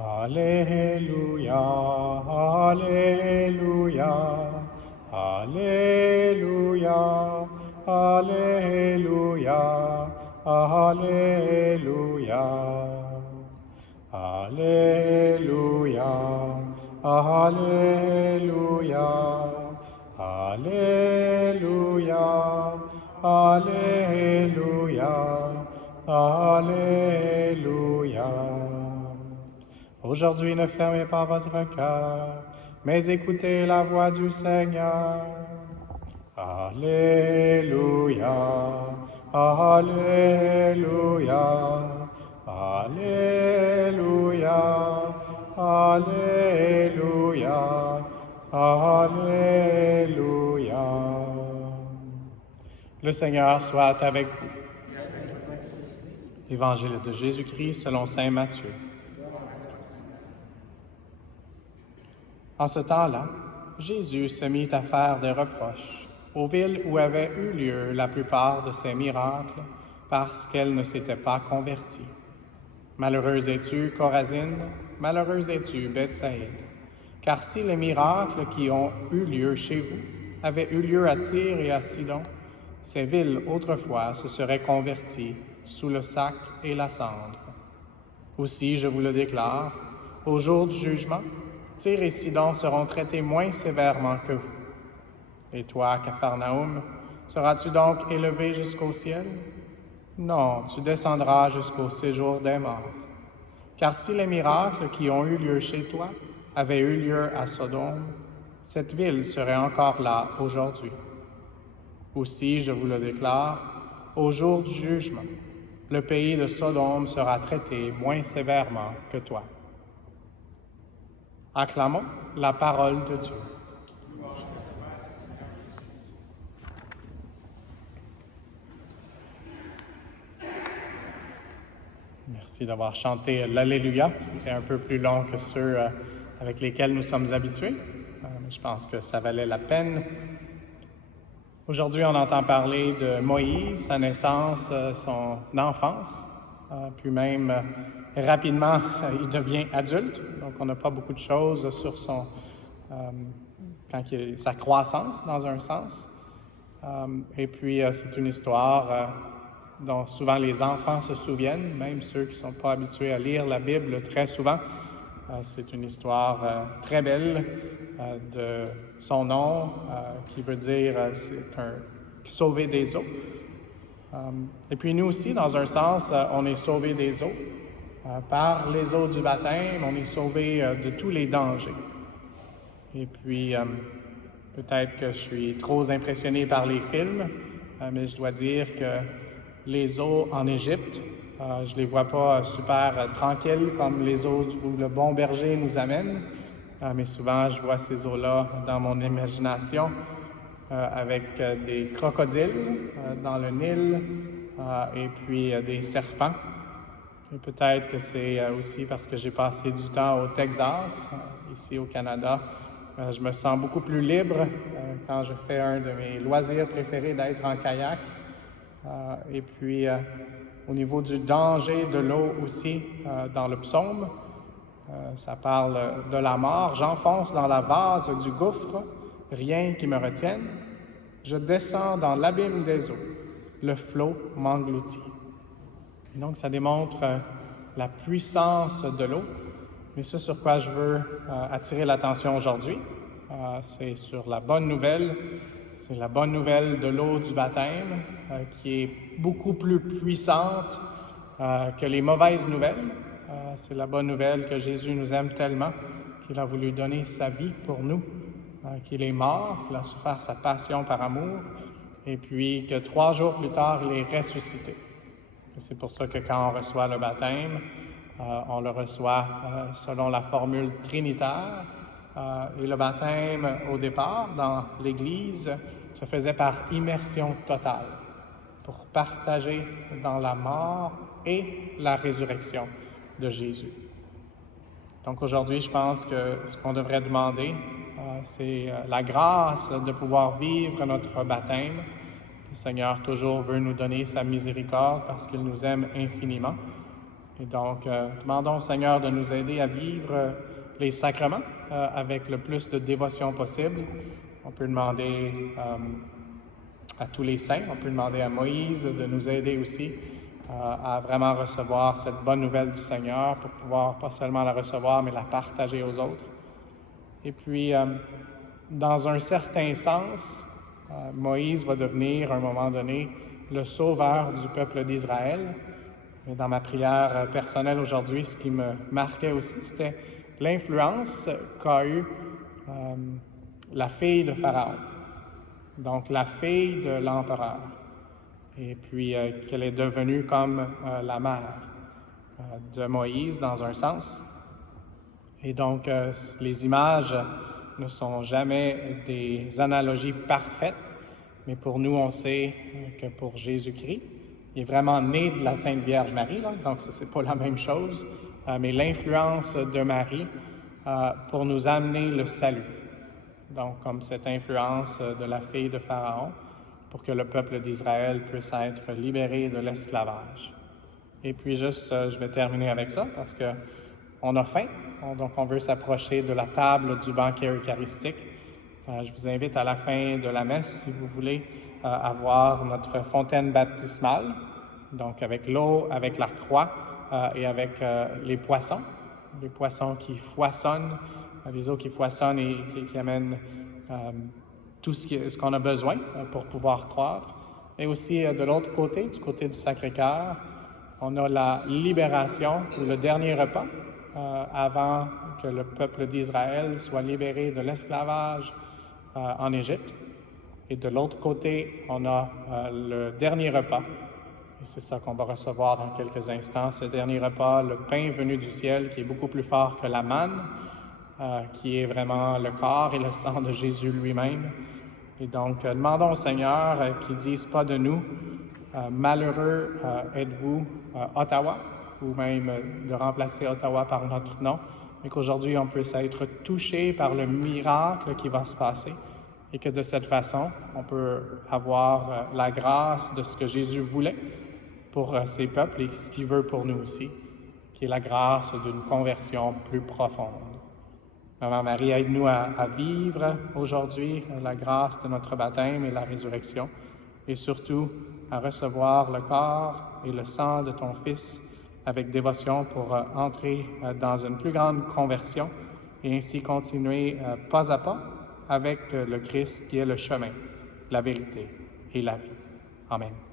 Alléluia, Alléluia, Alléluia, Alléluia, Alléluia, Alléluia, Alléluia, Alléluia, Alléluia, Alléluia. Aujourd'hui, ne fermez pas votre cœur, mais écoutez la voix du Seigneur. Alléluia, Alléluia, Alléluia, Alléluia, Alléluia. Le Seigneur soit avec vous. Évangile de Jésus-Christ selon saint Matthieu. En ce temps-là, Jésus se mit à faire des reproches aux villes où avaient eu lieu la plupart de ces miracles parce qu'elles ne s'étaient pas converties. Malheureuse es-tu, Chorazine, malheureuse es-tu, Bethsaïde, car si les miracles qui ont eu lieu chez vous avaient eu lieu à Tyr et à Sidon, ces villes autrefois se seraient converties sous le sac et la cendre. Aussi, je vous le déclare, au jour du jugement, Tyr et Sidon seront traités moins sévèrement que vous. Et toi, Capharnaüm, seras-tu donc élevé jusqu'au ciel? Non, tu descendras jusqu'au séjour des morts. Car si les miracles qui ont eu lieu chez toi avaient eu lieu à Sodome, cette ville serait encore là aujourd'hui. Aussi, je vous le déclare, au jour du jugement, le pays de Sodome sera traité moins sévèrement que toi. Acclamons la parole de Dieu. Merci d'avoir chanté l'Alléluia. C'était un peu plus long que ceux avec lesquels nous sommes habitués. Mais je pense que ça valait la peine. Aujourd'hui, on entend parler de Moïse, sa naissance, son enfance, puis même rapidement, il devient adulte. Donc, on n'a pas beaucoup de choses sur sa croissance, dans un sens. Et puis, c'est une histoire dont souvent les enfants se souviennent, même ceux qui ne sont pas habitués à lire la Bible très souvent. C'est une histoire très belle de son nom, qui veut dire sauver des eaux. Et puis nous aussi, dans un sens, on est sauvés des eaux. Par les eaux du baptême, on est sauvés de tous les dangers. Et puis, peut-être que je suis trop impressionné par les films, mais je dois dire que les eaux en Égypte, je les vois pas super tranquilles comme les eaux où le bon berger nous amène, mais souvent je vois ces eaux-là dans mon imagination avec des crocodiles dans le Nil et puis des serpents. Et peut-être que c'est aussi parce que j'ai passé du temps au Texas, ici au Canada. Je me sens beaucoup plus libre quand je fais un de mes loisirs préférés d'être en kayak. Et puis, au niveau du danger de l'eau aussi, dans le psaume, ça parle de la mort. « J'enfonce dans la vase du gouffre, rien qui me retienne. Je descends dans l'abîme des eaux, le flot m'engloutit. » Donc, ça démontre la puissance de l'eau. Mais ce sur quoi je veux attirer l'attention aujourd'hui, c'est sur la bonne nouvelle. C'est la bonne nouvelle de l'eau du baptême qui est beaucoup plus puissante que les mauvaises nouvelles. C'est la bonne nouvelle que Jésus nous aime tellement qu'il a voulu donner sa vie pour nous, qu'il est mort, qu'il a souffert sa passion par amour, et puis que 3 jours plus tard, il est ressuscité. C'est pour ça que quand on reçoit le baptême, on le reçoit selon la formule trinitaire. Et le baptême, au départ, dans l'Église, se faisait par immersion totale, pour partager dans la mort et la résurrection de Jésus. Donc aujourd'hui, je pense que ce qu'on devrait demander, c'est la grâce de pouvoir vivre notre baptême. Le Seigneur toujours veut nous donner sa miséricorde parce qu'il nous aime infiniment. Et donc, demandons au Seigneur de nous aider à vivre les sacrements avec le plus de dévotion possible. On peut demander à tous les saints, on peut demander à Moïse de nous aider aussi à vraiment recevoir cette bonne nouvelle du Seigneur pour pouvoir pas seulement la recevoir, mais la partager aux autres. Et puis, dans un certain sens, Moïse va devenir, à un moment donné, le sauveur du peuple d'Israël. Et dans ma prière personnelle aujourd'hui, ce qui me marquait aussi, c'était l'influence qu'a eue la fille de Pharaon, donc la fille de l'empereur, et puis qu'elle est devenue comme la mère de Moïse dans un sens. Et donc, les images ne sont jamais des analogies parfaites, mais pour nous, on sait que pour Jésus-Christ, il est vraiment né de la Sainte Vierge Marie, là, donc ce n'est pas la même chose, mais l'influence de Marie pour nous amener le salut. Donc, comme cette influence de la fille de Pharaon, pour que le peuple d'Israël puisse être libéré de l'esclavage. Et puis juste, je vais terminer avec ça, parce que on a faim, donc on veut s'approcher de la table du banquet eucharistique. Je vous invite à la fin de la messe, si vous voulez, à voir notre fontaine baptismale, donc avec l'eau, avec la croix et avec les poissons qui foisonnent, les eaux qui foisonnent et qui amènent tout ce qu'on a besoin pour pouvoir croître. Et aussi de l'autre côté, du côté du Sacré-Cœur, on a la libération, le dernier repas, avant que le peuple d'Israël soit libéré de l'esclavage en Égypte. Et de l'autre côté, on a le dernier repas. Et c'est ça qu'on va recevoir dans quelques instants. Ce dernier repas, le pain venu du ciel, qui est beaucoup plus fort que la manne, qui est vraiment le corps et le sang de Jésus lui-même. Et donc, demandons au Seigneur qu'il ne dise pas de nous, malheureux êtes-vous Ottawa, ou même de remplacer Ottawa par notre nom, mais qu'aujourd'hui on puisse être touché par le miracle qui va se passer et que de cette façon, on peut avoir la grâce de ce que Jésus voulait pour ses peuples et ce qu'il veut pour nous aussi, qui est la grâce d'une conversion plus profonde. Maman Marie, aide-nous à vivre aujourd'hui la grâce de notre baptême et la résurrection, et surtout à recevoir le corps et le sang de ton Fils avec dévotion pour entrer dans une plus grande conversion et ainsi continuer pas à pas avec le Christ qui est le chemin, la vérité et la vie. Amen.